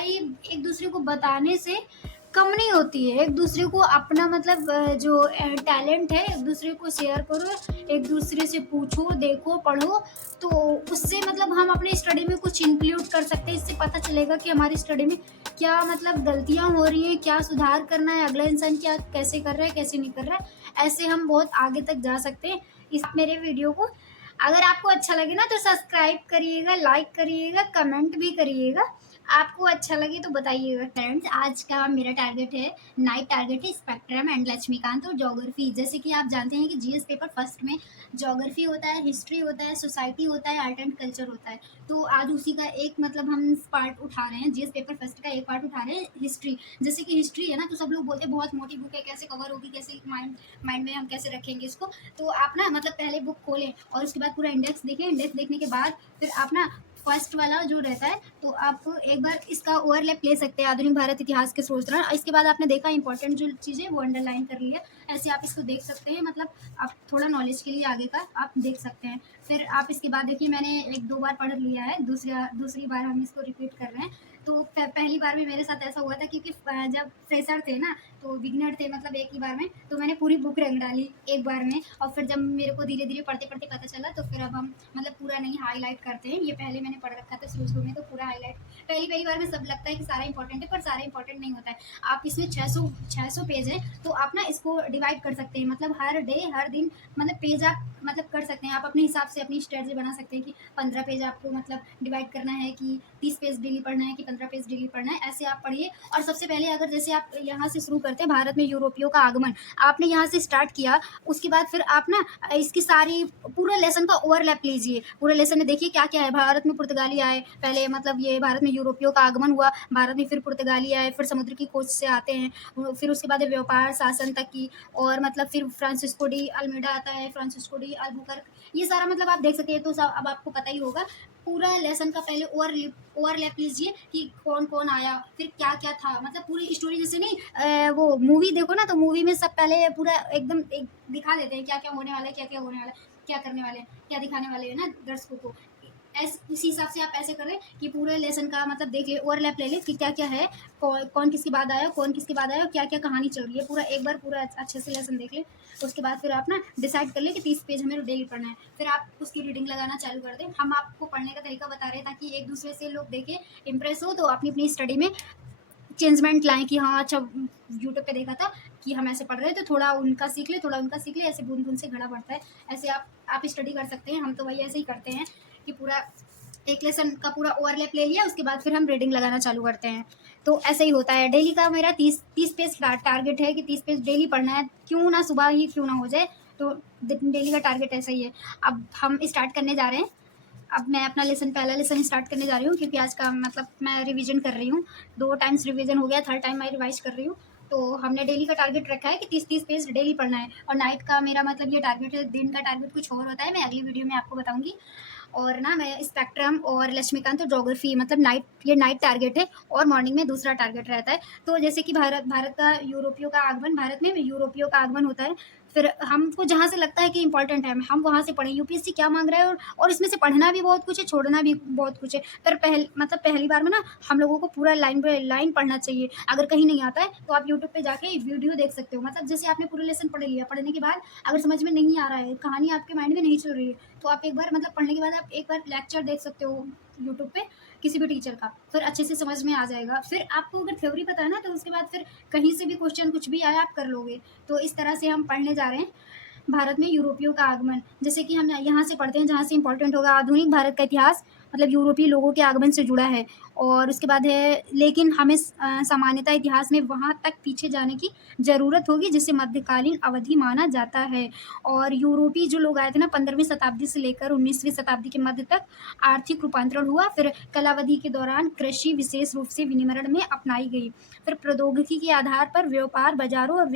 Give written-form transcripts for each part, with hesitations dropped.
पढ़ाई एक दूसरे को बताने से कम नहीं होती है। एक दूसरे को अपना मतलब जो टैलेंट है एक दूसरे को शेयर करो, एक दूसरे से पूछो, देखो, पढ़ो, तो उससे मतलब हम अपनी स्टडी में कुछ इंक्लूड कर सकते हैं। इससे पता चलेगा कि हमारी स्टडी में क्या मतलब गलतियां हो रही हैं, क्या सुधार करना है, अगला इंसान क्या कैसे कर रहा है, कैसे नहीं कर रहा है। ऐसे हम बहुत आगे तक जा सकते हैं। इस मेरे वीडियो को अगर आपको अच्छा लगे ना तो सब्सक्राइब करिएगा, लाइक करिएगा, कमेंट भी करिएगा। आपको अच्छा लगे तो बताइएगा। फ्रेंड्स, आज का मेरा टारगेट है, नाइट टारगेट है स्पेक्ट्रम एंड लक्ष्मीकांत और ज्योग्राफी। जैसे कि आप जानते हैं कि जीएस पेपर फर्स्ट में ज्योग्राफी होता है, हिस्ट्री होता है, सोसाइटी होता है, आर्ट एंड कल्चर होता है। तो आज उसी का एक मतलब हम पार्ट उठा रहे हैं, जीएस पेपर फर्स्ट का एक पार्ट उठा रहे हैं, हिस्ट्री। जैसे कि हिस्ट्री है ना, तो सब लोग बोलते हैं बहुत मोटी बुक है, कैसे कवर होगी, कैसे माइंड में हम कैसे रखेंगे इसको। तो आप ना मतलब पहले बुक खोलें और उसके बाद पूरा इंडेक्स देखें। इंडेक्स देखने के बाद फिर आप ना फर्स्ट वाला जो रहता है तो आप एक बार इसका ओवरलैप ले सकते हैं, आधुनिक भारत इतिहास के स्रोत। इसके बाद आपने देखा इंपॉर्टेंट जो चीज़ें वो अंडरलाइन कर ली है। ऐसे आप इसको देख सकते हैं, मतलब आप थोड़ा नॉलेज के लिए आगे का आप देख सकते हैं। फिर आप इसके बाद देखिए, मैंने एक दो बार पढ़ लिया है, दूसरी बार हम इसको रिपीट कर रहे हैं। तो पहली बार में मेरे साथ ऐसा हुआ था, क्योंकि जब फ्रेशर थे ना, तो बिगनर थे मतलब एक ही बार में, तो मैंने पूरी बुक रंग डाली एक बार में। और फिर जब मेरे को धीरे धीरे पढ़ते पढ़ते पता चला, तो फिर अब हम मतलब पूरा नहीं हाईलाइट करते हैं। ये पहले मैंने पढ़ रखा था शुरू में, तो पूरा हाईलाइट पहली पहली बार में सब लगता है कि सारा इंपॉर्टेंट है, पर सारा इंपॉर्टेंट नहीं होता है। आप इसमें 600 पेज है, तो आप ना इसको डिवाइड कर सकते हैं, मतलब हर डे हर दिन मतलब पेज आप मतलब कर सकते हैं। आप अपने हिसाब से अपनी स्ट्रेटजी बना सकते हैं कि 15 पेज आपको मतलब डिवाइड करना है, कि 30 पेज डेली पढ़ना है, कि 15 पेज डेली पढ़ना है। ऐसे आप पढ़िए। और सबसे पहले अगर जैसे आप यहाँ से शुरू करते हैं, भारत में यूरोपियों का आगमन आपने यहाँ से स्टार्ट किया, उसके बाद फिर आप ना इसकी सारी पूरा लेसन का ओवरलैप लीजिए। पूरे लेसन में देखिए क्या क्या है। भारत में पुर्तगाली आए पहले, मतलब ये भारत में यूरोपियों का आगमन हुआ, भारत में फिर पुर्तगाली आए, फिर समुद्र की खोज से आते हैं, फिर उसके बाद व्यापार शासन तक की, और मतलब फिर फ्रांसिस्को डी अल्मेडा आता है, फ्रांसिस्को डी अल्बुकर्क, ये सारा मतलब आप देख सकते हैं। तो अब आपको पता ही होगा। पूरा लेसन का पहले ओवरलैप लीजिए कि कौन कौन आया, फिर क्या क्या था, मतलब पूरी स्टोरी। जैसे नहीं वो मूवी देखो ना, तो मूवी में सब पहले पूरा एकदम एक दिखा देते हैं क्या क्या होने वाला है, क्या क्या होने वाला है, क्या करने वाले हैं, क्या दिखाने वाले हैं ना दर्शकों को। इसी हिसाब से आप ऐसे करें कि पूरे लेसन का मतलब देख ले, ओवरलैप ले ले कि क्या क्या है, कौन किसके बाद आया, कौन किसके बाद आया, क्या क्या कहानी चल रही है। पूरा एक बार पूरा अच्छे से लेसन देख ले। उसके बाद फिर आप ना डिसाइड कर ले कि 30 पेज हमें डेली पढ़ना है। फिर आप उसकी रीडिंग लगाना चालू कर दें। हम आपको पढ़ने का तरीका बता रहे हैं ताकि एक दूसरे से लोग देखें, इंप्रेस हो, तो अपनी अपनी स्टडी में चेंजमेंट लाएं कि हाँ अच्छा, यूट्यूब पे देखा था कि हम ऐसे पढ़ रहे थे, थोड़ा उनका सीख ले, थोड़ा उनका सीख ले। ऐसे बूंद बूंद से घड़ा बढ़ता है। ऐसे आप स्टडी कर सकते हैं। हम तो वही ऐसे ही करते हैं कि पूरा एक लेसन का पूरा ओवरलैप ले लिया, उसके बाद फिर हम रीडिंग लगाना चालू करते हैं। तो ऐसे ही होता है। डेली का मेरा 30 पेज टारगेट है कि 30 पेज डेली पढ़ना है, क्यों ना सुबह ही क्यों ना हो जाए। तो डेली का टारगेट ऐसा ही है। अब हम स्टार्ट करने जा रहे हैं। अब मैं अपना पहला लेसन स्टार्ट करने जा रही हूँ, क्योंकि आज का मतलब मैं रिवीजन कर रही हूँ। 2 टाइम्स रिवीजन हो गया, थर्ड टाइम मैं रिवाइज कर रही हूँ। तो हमने डेली का टारगेट रखा है कि 30 पेज डेली पढ़ना है। और नाइट का मेरा मतलब ये टारगेट है। दिन का टारगेट कुछ और होता है, मैं अगली वीडियो में आपको बताऊंगी। और ना मैं स्पेक्ट्रम और लक्ष्मीकांत और ज्योग्राफी मतलब नाइट टारगेट है, और मॉर्निंग में दूसरा टारगेट रहता है। तो जैसे कि भारत का यूरोपियों का आगमन, भारत में यूरोपियों का आगमन होता है। फिर हमको जहाँ से लगता है कि इंपॉर्टेंट है हम वहाँ से पढ़ें, यूपीएससी क्या मांग रहा है। और इसमें से पढ़ना भी बहुत कुछ है, छोड़ना भी बहुत कुछ है। पर पहली बार में ना हम लोगों को पूरा लाइन बाय लाइन पढ़ना चाहिए। अगर कहीं नहीं आता है तो आप यूट्यूब पे जाके वीडियो देख सकते हो। मतलब जैसे आपने पूरा लेसन पढ़ लिया, पढ़ने के बाद अगर समझ में नहीं आ रहा है, कहानी आपके माइंड में नहीं चल रही है, तो आप एक बार मतलब पढ़ने के बाद आप एक बार लेक्चर देख सकते हो यूट्यूब पे किसी भी टीचर का, फिर अच्छे से समझ में आ जाएगा। फिर आपको अगर थ्योरी पता है ना, तो उसके बाद फिर कहीं से भी क्वेश्चन कुछ भी आया आप कर लोगे। तो इस तरह से हम पढ़ने जा रहे हैं। भारत में यूरोपियों का आगमन, जैसे कि हम यहाँ से पढ़ते हैं जहाँ से इंपॉर्टेंट होगा। आधुनिक भारत का इतिहास मतलब यूरोपीय लोगों के आगमन से जुड़ा है। और उसके बाद है, लेकिन हमें सामान्यतः इतिहास में वहाँ तक पीछे जाने की ज़रूरत होगी जिसे मध्यकालीन अवधि माना जाता है। और यूरोपीय जो लोग आए थे ना, 15वीं शताब्दी से लेकर 19वीं शताब्दी के मध्य तक आर्थिक रूपांतरण हुआ। फिर कलावधि के दौरान कृषि विशेष रूप से विनिर्माण में अपनाई गई। फिर प्रौद्योगिकी के आधार पर व्यापार, बाजारों और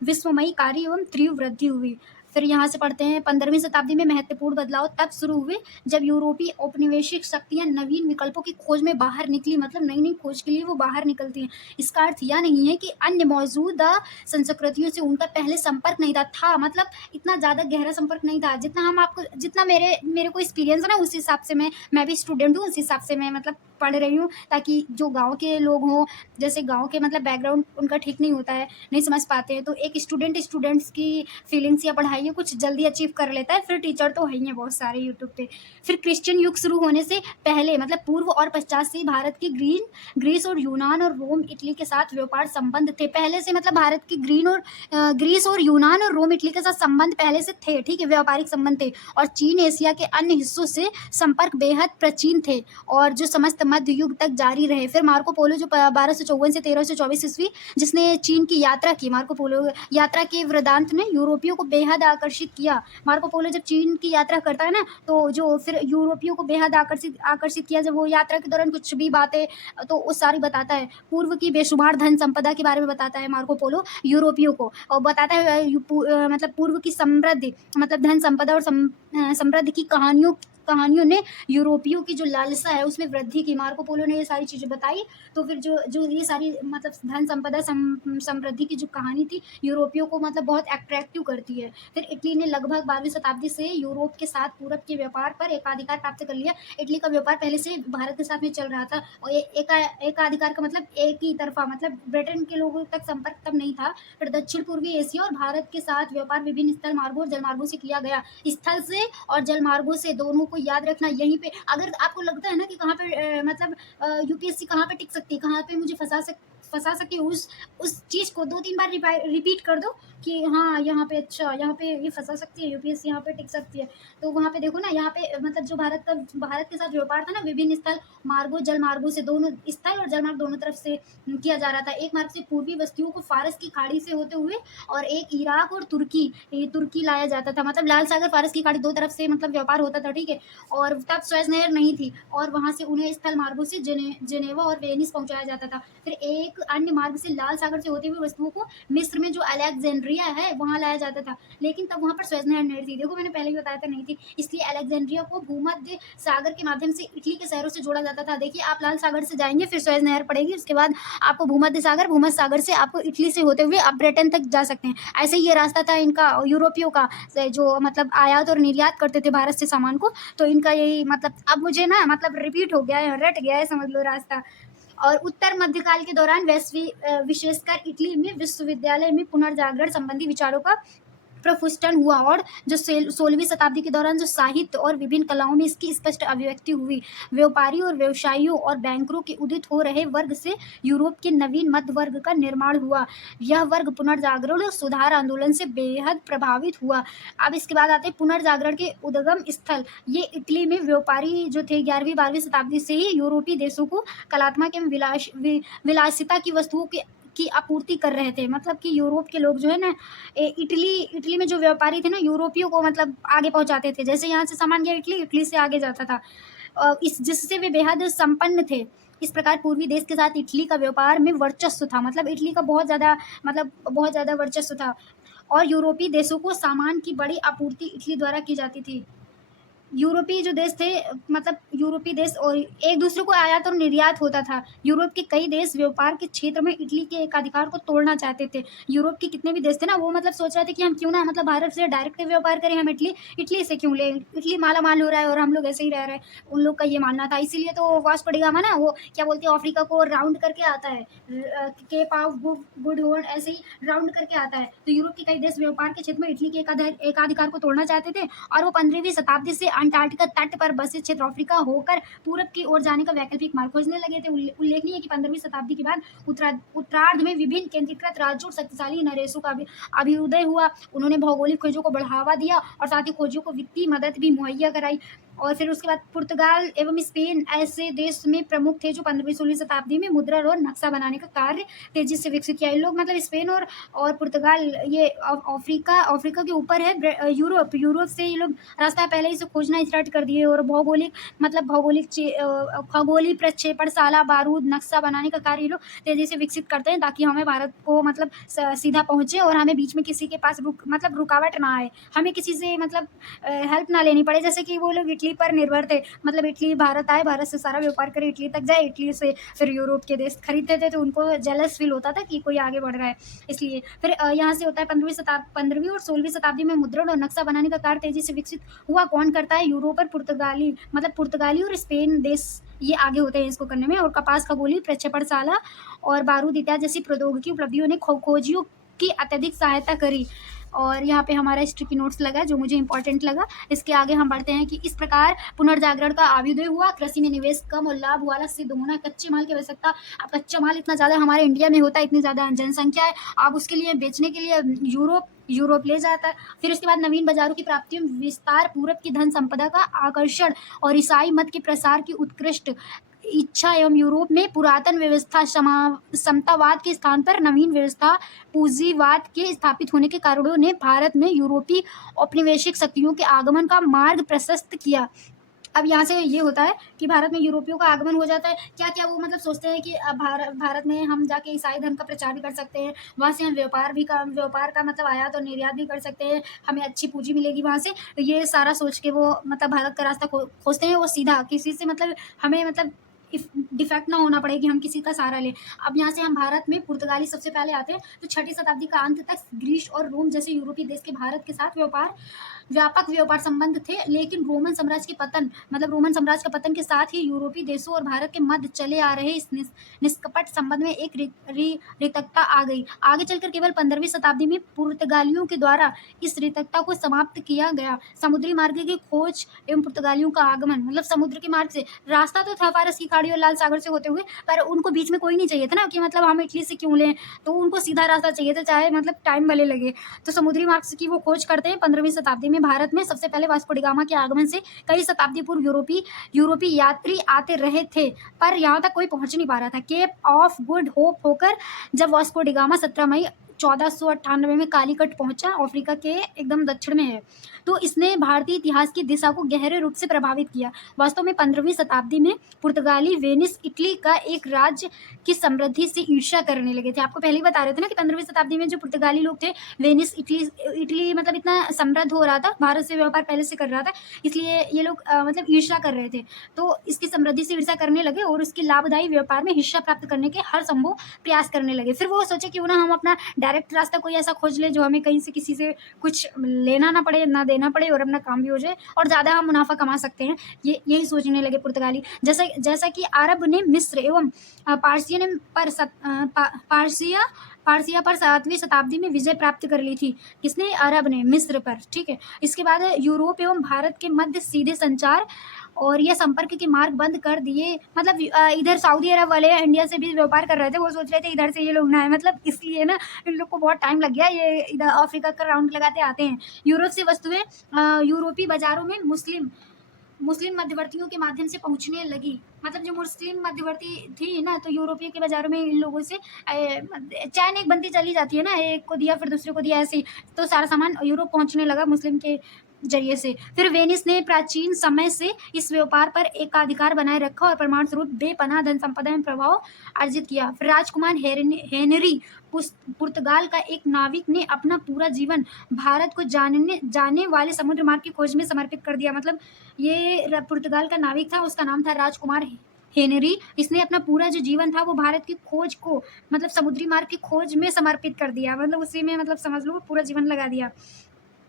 विश्वमयी कार्य एवं तीव्र वृद्धि हुई। फिर यहाँ से पढ़ते हैं 15वीं शताब्दी में महत्वपूर्ण बदलाव तब शुरू हुए जब यूरोपीय औपनिवेशिक शक्तियाँ नवीन विकल्पों की खोज में बाहर निकली, मतलब नई-नई खोज के लिए वो बाहर निकलती हैं। इसका अर्थ यह नहीं है कि अन्य मौजूदा संस्कृतियों से उनका पहले संपर्क नहीं था, मतलब इतना ज़्यादा गहरा संपर्क नहीं था। जितना मेरे मेरे को एक्सपीरियंस है ना, उस हिसाब से मैं भी स्टूडेंट हूँ, उस हिसाब से मैं मतलब पढ़ रही हूँ, ताकि जो गाँव के लोग हों, जैसे गाँव के मतलब बैकग्राउंड उनका ठीक नहीं होता है, नहीं समझ पाते हैं, तो एक स्टूडेंट्स की फीलिंग्स या पढ़ाई है कुछ जल्दी अचीव कर लेता है। फिर टीचर तो है ही हैं बहुत सारे यूट्यूब पे। फिर क्रिश्चियन युग शुरू होने से पहले, मतलब पूर्व और पश्चात से भारत की ग्रीस और यूनान और रोम इटली के साथ व्यापार संबंध थे। पहले से मतलब भारत की ग्रीस और यूनान और रोम इटली के साथ संबंध पहले से थे, ठीक है, व्यापारिक संबंध थे। और चीन एशिया के अन्य हिस्सों से संपर्क बेहद प्राचीन थे और जो समस्त मध्य युग तक जारी रहे। फिर मार्को पोलो जो 1254 से 1324 ईस्वी जिसने चीन की यात्रा की, मार्को पोलो यात्रा के वृतांत ने यूरोपियों को बेहद आकर्षित किया। मार्को पोलो जब चीन की यात्रा करता है ना, तो जो फिर यूरोपियों को बेहद आकर्षित किया, जब वो यात्रा के दौरान कुछ भी बातें तो वो सारी बताता है। पूर्व की बेशुमार धन संपदा के बारे में बताता है मार्को पोलो यूरोपियों को, और बताता है मतलब पूर्व की समृद्धि, मतलब धन संपदा और समृद्धि की कहानियों ने यूरोपियों की जो लालसा है उसमें वृद्धि की। मार्को पोलो ने ये सारी चीज़ें बताई, तो फिर जो जो ये सारी मतलब धन संपदा समृद्धि की जो कहानी थी यूरोपियों को मतलब बहुत अट्रैक्टिव करती है। फिर इटली ने लगभग 12वीं शताब्दी से यूरोप के साथ पूरब के व्यापार पर एकाधिकार प्राप्त कर लिया। इटली का व्यापार पहले से भारत के साथ में चल रहा था, और एकाधिकार का मतलब एक ही तरफा, मतलब ब्रिटेन के लोगों तक संपर्क तब नहीं था। फिर दक्षिण पूर्वी एशिया और भारत के साथ व्यापार विभिन्न स्थल मार्गों और जलमार्गों से किया गया। स्थल से और जल मार्गों से, दोनों को याद रखना। यहीं पे अगर आपको लगता है ना कि कहाँ पे मतलब यूपीएससी कहाँ पे टिक सकती है, कहाँ पे मुझे फंसा सके, उस चीज़ को 2-3 बार रिपीट कर दो कि हाँ यहाँ पे, अच्छा यहाँ पे ये फंसा सकती है यूपीएससी, यहाँ पे टिक सकती है। तो वहाँ पे देखो ना, यहाँ पे मतलब जो भारत के साथ व्यापार था ना, विभिन्न स्थल मार्गों जल मार्गों से, दोनों स्थल और जल मार्ग दोनों तरफ से किया जा रहा था। एक मार्ग से पूर्वी बस्तियों को फारस की खाड़ी से होते हुए और एक इराक और तुर्की लाया जाता था। मतलब लाल सागर फारस की खाड़ी दो तरफ से मतलब व्यापार होता था, ठीक है। और तब स्वेज नहर नहीं थी, और वहाँ से उन्हें स्थल मार्गों से जेनेवा और वेनिस पहुंचाया जाता था। फिर एक अन्य मार्ग से लाल सागर से होते हुए वस्तुओं को मिस्र में जो अलेक्जेंड्रिया है वहाँ लाया जाता था, लेकिन तब वहाँ पर स्वेज नहर नहीं थी। देखो मैंने पहले भी बताया था, नहीं थी, इसलिए अलेक्जेंड्रिया को भूमध्य सागर के माध्यम से इटली के शहरों से जोड़ा जाता था। देखिए, आप लाल सागर से जाएंगे, फिर स्वेज नहर पड़ेगी, उसके बाद आपको भूमध्य सागर से आपको इटली से होते हुए आप ब्रिटेन तक जा सकते हैं। ऐसे ही ये रास्ता था इनका यूरोपियों का, जो मतलब आयात और निर्यात करते थे भारत से सामान को, तो इनका यही मतलब, अब मुझे ना मतलब रिपीट हो गया है, रट गया है, समझ लो रास्ता। और उत्तर मध्यकाल के दौरान विशेषकर इटली में विश्वविद्यालय में पुनर्जागरण संबंधी विचारों का प्रफुष्टन हुआ, और जो 16वीं शताब्दी के दौरान जो साहित्य और विभिन्न कलाओं में इसकी स्पष्ट अभिव्यक्ति हुई। व्यापारी और व्यवसायियों और बैंकरों के उदित हो रहे वर्ग से यूरोप के नवीन मध्य वर्ग का निर्माण हुआ। यह वर्ग पुनर्जागरण और सुधार आंदोलन से बेहद प्रभावित हुआ। अब इसके बाद आते हैं पुनर्जागरण के उद्गम स्थल। ये इटली में व्यापारी जो थे 11वीं-12वीं शताब्दी से ही यूरोपीय देशों को कलात्मक एवं विलासिता की वस्तुओं की आपूर्ति कर रहे थे। मतलब कि यूरोप के लोग जो है ना, इटली में जो व्यापारी थे ना, यूरोपियों को मतलब आगे पहुंचाते थे। जैसे यहाँ से सामान गया इटली से आगे जाता था, जिससे वे बेहद संपन्न थे। इस प्रकार पूर्वी देश के साथ इटली का व्यापार में वर्चस्व था, मतलब इटली का बहुत ज़्यादा वर्चस्व था, और यूरोपीय देशों को सामान की बड़ी आपूर्ति इटली द्वारा की जाती थी। यूरोपीय जो देश थे, मतलब यूरोपीय देश और एक दूसरे को आयात और निर्यात होता था। यूरोप के कई देश व्यापार के क्षेत्र में इटली के एकाधिकार को तोड़ना चाहते थे। यूरोप के कितने भी देश थे ना, वो मतलब सोच रहे थे कि हम क्यों ना मतलब भारत से डायरेक्ट व्यापार करें, हम इटली से क्यों लें, इटली माला माल हो रहा है और हम लोग ऐसे ही रह रहे हैं, उन लोग का ये मानना था। इसीलिए तो वास्को डी गामा ना, वो क्या बोलते हैं, अफ्रीका को राउंड करके आता है, केप ऑफ गुड होर्न ऐसे ही राउंड करके आता है। तो यूरोप के कई देश व्यापार के क्षेत्र में इटली के एकाधिकार को तोड़ना चाहते थे, और वो 15वीं शताब्दी से अंटार्कटिका तट पर बसे क्षेत्र अफ्रीका होकर पूरब की ओर जाने का वैकल्पिक मार्ग खोजने लगे थे। उल्लेखनीय है कि 15वीं शताब्दी के बाद उत्तरार्ध में विभिन्न केंद्रीकृत राज्यों और शक्तिशाली नरेशों का अभ्युदय हुआ। उन्होंने भौगोलिक खोजों को बढ़ावा दिया और साथ ही खोजों को वित्तीय मदद भी मुहैया कराई। और फिर उसके बाद पुर्तगाल एवं स्पेन ऐसे देश में प्रमुख थे जो 15वीं-16वीं शताब्दी में मुद्रा और नक्शा बनाने का कार्य तेजी से विकसित किया। ये लोग मतलब स्पेन और पुर्तगाल ये अफ्रीका के ऊपर है, यूरोप से ये लोग रास्ता पहले ही से खोजना स्टार्ट कर दिए और खगोलीय प्रक्षेपणशाला, बारूद, नक्शा बनाने का कार्य ये लोग तेजी से विकसित करते हैं ताकि हमें भारत को मतलब सीधा पहुंचे और हमें बीच में किसी के पास रुकावट ना आए, हमें किसी से मतलब हेल्प ना लेनी पड़े। जैसे कि वो लोग इटली पर निर्भर थे, मतलब इटली भारत आए, भारत से सारा व्यापार करे, इटली तक जाए, इटली से फिर यूरोप के देश खरीदते थे, तो उनको जेलस फील होता था कि कोई आगे बढ़ रहा है। इसलिए फिर यहाँ से होता है 15वीं और 16वीं शताब्दी में मुद्रण और नक्शा बनाने का कार्य तेजी से विकसित हुआ। कौन करता है? यूरोप और पुर्तगाली और स्पेन देश ये आगे होते हैं इसको करने में। और कपास, खगोलीय प्रक्षेपणशाला और बारूद इत्यादि जैसी प्रौद्योगिकी उपलब्धियों ने खोजियों की अत्यधिक सहायता करी। और यहाँ पे हमारा हिस्ट्री की नोट्स लगा जो मुझे इंपॉर्टेंट लगा। इसके आगे हम बढ़ते हैं कि इस प्रकार पुनर्जागरण का अभ्युदय हुआ, कृषि में निवेश कम और लाभ वाला सिद्ध होना, कच्चे माल की आवश्यकता। अब कच्चा माल इतना ज़्यादा हमारे इंडिया में होता है, इतनी ज़्यादा जनसंख्या है, अब उसके लिए बेचने के लिए यूरोप ले जाता है। फिर उसके बाद नवीन बाजारों की प्राप्ति, विस्तार, पूरब की धन संपदा का आकर्षण और ईसाई मत के प्रसार की उत्कृष्ट इच्छा एवं यूरोप में पुरातन व्यवस्था समतावाद के स्थान पर नवीन व्यवस्था पूंजीवाद के स्थापित होने के कारणों ने भारत में यूरोपीय औपनिवेशिक शक्तियों के आगमन का मार्ग प्रशस्त किया। अब यहाँ से ये होता है कि भारत में यूरोपियों का आगमन हो जाता है। क्या क्या वो मतलब सोचते हैं कि अब भारत में हम जाके ईसाई धर्म का प्रचार भी कर सकते हैं, वहाँ से हम व्यापार का मतलब आयात और निर्यात भी कर सकते हैं, हमें अच्छी पूंजी मिलेगी वहाँ से। तो ये सारा सोच के वो मतलब भारत का रास्ता खोजते हैं। वो सीधा किसी से मतलब हमें मतलब डिफेक्ट ना होना पड़े कि हम किसी का सहारा लें। अब यहाँ से हम भारत में पुर्तगाली सबसे पहले आते हैं। तो 6वीं शताब्दी का अंत तक ग्रीस और रोम जैसे यूरोपीय देश के भारत के साथ व्यापक व्यापार संबंध थे, लेकिन रोमन साम्राज्य का पतन के साथ ही यूरोपीय देशों और भारत के मध्य चले आ रहे इस निष्कपट संबंध में एक रिक्तता आ गई। आगे चलकर केवल 15वीं शताब्दी में पुर्तगालियों के द्वारा इस रिक्तता को समाप्त किया गया। समुद्री मार्ग की खोज एवं पुर्तगालियों का आगमन, मतलब समुद्र के मार्ग से रास्ता तो था फारस की खाड़ी और लाल सागर से होते हुए, पर उनको बीच में कोई नहीं चाहिए था ना कि मतलब हम इटली से क्यों लें, तो उनको सीधा रास्ता चाहिए था, चाहे मतलब टाइम भले लगे। तो समुद्री मार्ग की वो खोज करते हैं 15वीं शताब्दी में। भारत में सबसे पहले वास्को डी गामा के आगमन से कई शताब्दी पूर्व यूरोपीय यात्री आते रहे थे, पर यहाँ तक कोई पहुंच नहीं पा रहा था। केप ऑफ गुड होप होकर जब वास्को डी गामा 17 मई 1498 में कालीकट पहुंचा, अफ्रीका के एकदम दक्षिण में है, तो इसने भारतीय इतिहास की दिशा को गहरे रूप से प्रभावित किया। वास्तव में 15वीं शताब्दी में पुर्तगाली वेनिस इटली का एक राज्य की समृद्धि से ईर्ष्या करने लगे थे। आपको पहले ही बता रहे थे ना कि 15वीं शताब्दी में जो पुर्तगाली लोग थे, वेनिस इटली मतलब इतना समृद्ध हो रहा था, भारत से व्यापार पहले से कर रहा था, इसलिए ये लोग मतलब ईर्ष्या कर रहे थे। तो इसकी समृद्धि से ईर्ष्या करने लगे और उसके लाभदायी व्यापार में हिस्सा प्राप्त करने के हर संभव प्रयास करने लगे। फिर वो सोचे क्यों ना हम अपना डायरेक्ट रास्ता कोई ऐसा खोज ले जो हमें कहीं से किसी से कुछ लेना ना पड़े, ना देना पड़े, और अपना काम भी हो जाए और ज़्यादा हम मुनाफा कमा सकते हैं। यही सोचने लगे पुर्तगाली। जैसा कि अरब ने मिस्र एवं पारसिया पर 7वीं शताब्दी में विजय प्राप्त कर ली थी। किसने? अरब ने मिस्र पर। ठीक है। इसके बाद यूरोप एवं भारत के मध्य सीधे संचार और ये संपर्क के मार्ग बंद कर दिए। मतलब इधर सऊदी अरब वाले इंडिया से भी व्यापार कर रहे थे, वो सोच रहे थे इधर से ये लोग ना है, मतलब इसलिए ना इन लोग को बहुत टाइम लग गया, ये इधर अफ्रीका का राउंड लगाते आते हैं। यूरोप से वस्तुएं यूरोपीय बाजारों में मुस्लिम मध्यवर्तियों के माध्यम से पहुंचने लगी। मतलब जो मुस्लिम मध्यवर्ती थी ना, तो यूरोपीय के बाजारों में इन लोगों से चैन एक बनती चली जाती है ना, एक को दिया फिर दूसरे को दिया, ऐसे ही तो सारा सामान यूरोप पहुंचने लगा मुस्लिम के जरिए से। फिर वेनिस ने प्राचीन समय से इस व्यापार पर एकाधिकार बनाए रखा और प्रमाण स्वरूप बेपनाह धन संपदा में प्रभाव अर्जित किया। फिर राजकुमार हेनरी पुर्तगाल का एक नाविक ने अपना पूरा जीवन भारत को जाने वाले समुद्र मार्ग की खोज में समर्पित कर दिया। मतलब ये पुर्तगाल का नाविक था, उसका नाम था राजकुमार हेनरी। इसने अपना पूरा जो जीवन था वो भारत की खोज को, मतलब समुद्री मार्ग की खोज में समर्पित कर दिया। मतलब उसी में मतलब समझ लो पूरा जीवन लगा दिया,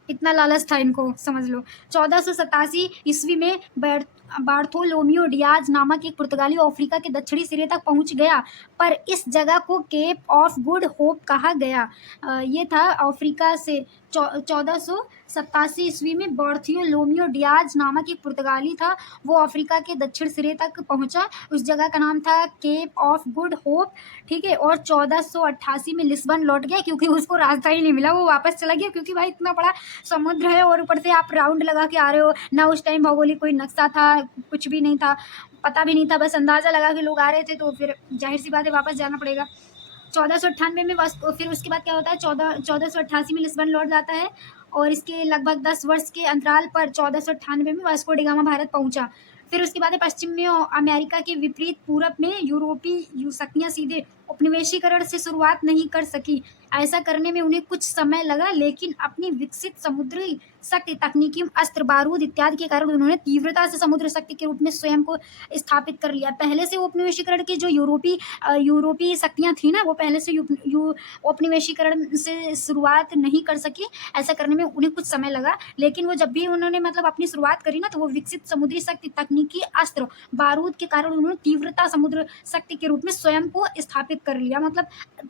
इतना लालच था इनको, समझ लो। 1487 ईस्वी में बार्थोलोमियो डियाज नामक एक पुर्तगाली अफ्रीका के दक्षिणी सिरे तक पहुंच गया, पर इस जगह को केप ऑफ गुड होप कहा गया। ये था अफ्रीका से 1487 में बार्थोलोम्यू डियाज नामक एक पुर्तगाली था, वो अफ्रीका के दक्षिण सिरे तक पहुंचा। उस जगह का नाम था केप ऑफ गुड होप, ठीक है। और 1488 में लिस्बन लौट गया क्योंकि उसको रास्ता ही नहीं मिला, वो वापस चला गया क्योंकि भाई इतना बड़ा समुद्र है और ऊपर से आप राउंड लगा के आ रहे हो ना, उस टाइम भौगोलिक कोई नक्शा था, कुछ भी नहीं था, पता भी नहीं था, बस अंदाज़ा लगा के लोग आ रहे थे, तो फिर जाहिर सी बात है वापस जाना पड़ेगा। 1498 में फिर उसके बाद क्या होता है, 1488 में लिस्बन लौट जाता है और इसके लगभग 10 वर्ष के अंतराल पर 1498 में वास्को डी गामा भारत पहुंचा। फिर उसके बाद पश्चिम में अमेरिका के विपरीत पूरब में यूरोपीय शक्तियाँ सीधे उपनिवेशीकरण से शुरुआत नहीं कर सकी। ऐसा करने में उन्हें कुछ समय लगा, लेकिन अपनी विकसित समुद्री शक्ति, तकनीकी, अस्त्र, बारूद इत्यादि के कारण उन्होंने तीव्रता से समुद्र शक्ति के रूप में स्वयं को स्थापित कर लिया। पहले से उपनिवेशीकरण की जो यूरोपीय शक्तियाँ थी ना, वो पहले से उपनिवेशीकरण से शुरुआत नहीं कर सकी। ऐसा करने में उन्हें कुछ समय लगा, लेकिन वो जब भी उन्होंने मतलब अपनी शुरुआत करी ना, तो वो विकसित समुद्री शक्ति, तकनीकी, अस्त्र, बारूद के कारण उन्होंने तीव्रता समुद्र शक्ति के रूप में स्वयं को स्थापित कर लिया। मतलब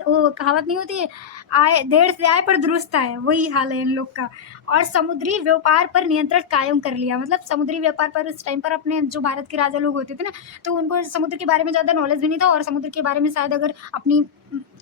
वो कहावत नहीं होती है, आए देर से आए पर दुरुस्त आए, वही हाल है इन लोग का। और समुद्री व्यापार पर नियंत्रण कायम कर लिया। मतलब समुद्री व्यापार पर उस टाइम पर अपने जो भारत के राजा लोग होते थे ना, तो उनको समुद्र के बारे में ज़्यादा नॉलेज भी नहीं था, और समुद्र के बारे में शायद अगर अपनी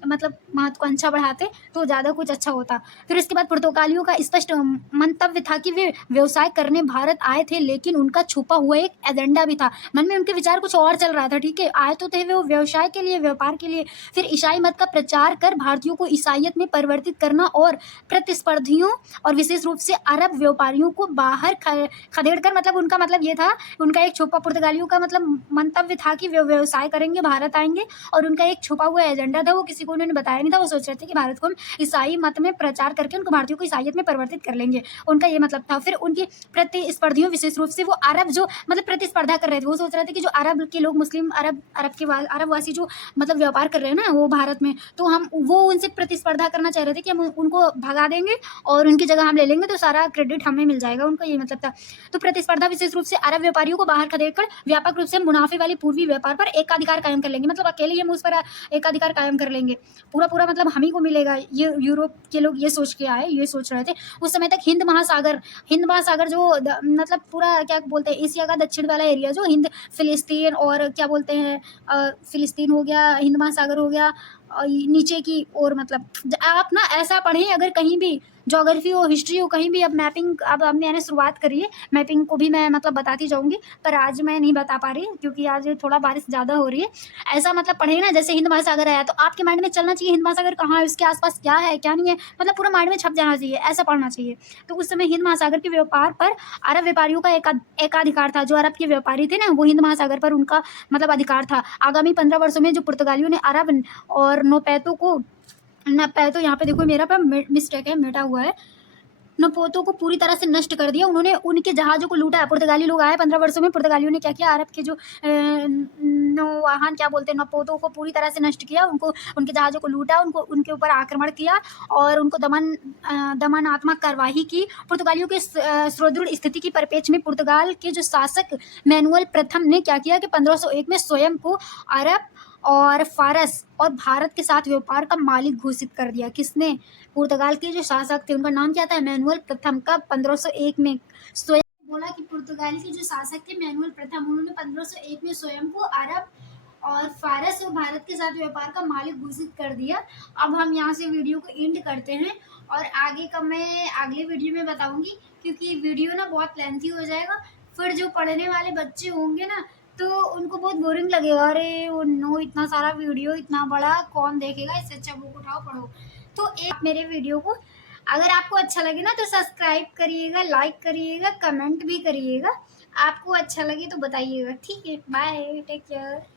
मतलब महत्वाकांक्षा बढ़ाते तो ज़्यादा कुछ अच्छा होता। फिर इसके बाद पुर्तगालियों का स्पष्ट मंतव्य था कि वे व्यवसाय करने भारत आए थे, लेकिन उनका छुपा हुआ एक एजेंडा भी था। मन में उनके विचार कुछ और चल रहा था, ठीक है। आए तो थे वो व्यवसाय के लिए, व्यापार के लिए। फिर ईसाई मत का प्रचार कर भारतीयों को ईसाइयत में परिवर्तित करना और प्रतिस्पर्धियों और विशेष रूप से अरब व्यापारियों को बाहर खदेड़ कर, मतलब उनका मतलब ये था, उनका एक छुपा पुर्तगालियों का मतलब मंतव्य था कि वे व्यवसाय करेंगे, भारत आएंगे, और उनका एक छुपा हुआ एजेंडा था, वो किसी को उन्होंने बताया नहीं था। वो सोच रहे थे कि भारत को हम ईसाई मत में प्रचार करके उनको भारतीयों को ईसाइयत में परिवर्तित कर लेंगे, उनका ये मतलब था। फिर उनकी प्रतिस्पर्धियों, विशेष रूप से वो अरब जो मतलब प्रतिस्पर्धा कर रहे थे, वो सोच रहे थे कि जो अरब के लोग, मुस्लिम अरबवासी जो मतलब व्यापार कर रहे हैं ना वो भारत में, तो हम वो उनसे प्रतिस्पर्धा करना चाह रहे थे कि हम उनको भगा देंगे और उनकी जगह हम ले लेंगे, तो सारा क्रेडिट हमें मिल जाएगा, उनका ये मतलब था। तो प्रतिस्पर्धा विशेष रूप से अरब व्यापारियों को बाहर खदेड़कर व्यापक रूप से मुनाफे वाली पूर्वी व्यापार पर एकाधिकार कायम कर लेंगे। मतलब अकेले हम उस पर एकाधिकार कायम कर लेंगे, पूरा पूरा मतलब हम ही को मिलेगा। ये यूरोप के लोग ये सोच के आए, ये सोच रहे थे। उस समय तक हिंद महासागर जो मतलब पूरा क्या बोलते हैं, एशिया का दक्षिण वाला एरिया, जो हिंद, फिलिस्तीन और क्या बोलते हैं, फिलिस्तीन हो गया, हिंद महासागर हो गया, और नीचे की ओर, मतलब आप ना ऐसा पढ़ें, अगर कहीं भी ज्योग्राफी हो, हिस्ट्री हो, कहीं भी। अब मैपिंग अब मैंने शुरुआत करी है, मैपिंग को भी मैं मतलब बताती जाऊंगी, पर आज मैं नहीं बता पा रही क्योंकि आज थोड़ा बारिश ज़्यादा हो रही है। ऐसा मतलब पढ़े ना, जैसे हिंद महासागर आया तो आपके माइंड में चलना चाहिए हिंद महासागर कहाँ है, उसके आसपास क्या है क्या नहीं है, मतलब पूरा माइंड में छप जाना चाहिए, ऐसा पढ़ना चाहिए। तो उस समय हिंद महासागर के व्यापार पर अरब व्यापारियों का एकाधिकार था। जो अरब के व्यापारी थे ना, वो हिंद महासागर पर उनका मतलब अधिकार था। आगामी 15 वर्षों में जो पुर्तगालियों ने अरब और नोपैतो, यहाँ पे देखो मेरा मिस्टेक है, मिटा हुआ है, नपोतो को पूरी तरह से नष्ट कर दिया। उन्होंने उनके जहाज़ों को लूटा है। पुर्तगाली लोग आए 15 वर्षों में, पुर्तगालियों ने क्या किया, अरब के जो नौवाहन क्या बोलते हैं, नपोतो को पूरी तरह से नष्ट किया, उनको उनके जहाज़ों को लूटा, उनके ऊपर आक्रमण किया और उनको दमनात्मक कार्रवाई की। पुर्तगालियों के सुदृढ़ स्थिति की परिप्रेक्ष्य में पुर्तगाल के जो शासक मैनुअल प्रथम ने क्या किया कि 1501 में स्वयं को अरब और फारस और भारत के साथ व्यापार का मालिक घोषित कर दिया। किसने? पुर्तगाल के जो शासक थे, उनका नाम क्या था, मैनुअल प्रथम। का 1501 में स्वयं बोला कि पुर्तगाल के जो शासक थे मैनुअल प्रथम, उन्होंने 1501 में स्वयं को अरब और फारस और भारत के साथ व्यापार का मालिक घोषित कर दिया। अब हम यहाँ से वीडियो को एंड करते हैं और आगे का मैं अगले वीडियो में बताऊंगी, क्योंकि वीडियो ना बहुत लेंथी हो जाएगा। फिर जो पढ़ने वाले बच्चे होंगे ना, तो उनको बहुत बोरिंग लगेगा, अरे वो नो इतना सारा वीडियो इतना बड़ा कौन देखेगा, इससे अच्छा बुक उठाओ पढ़ो। तो एक मेरे वीडियो को अगर आपको अच्छा लगे ना तो सब्सक्राइब करिएगा, लाइक करिएगा, कमेंट भी करिएगा। आपको अच्छा लगे तो बताइएगा, ठीक है। Bye, take care.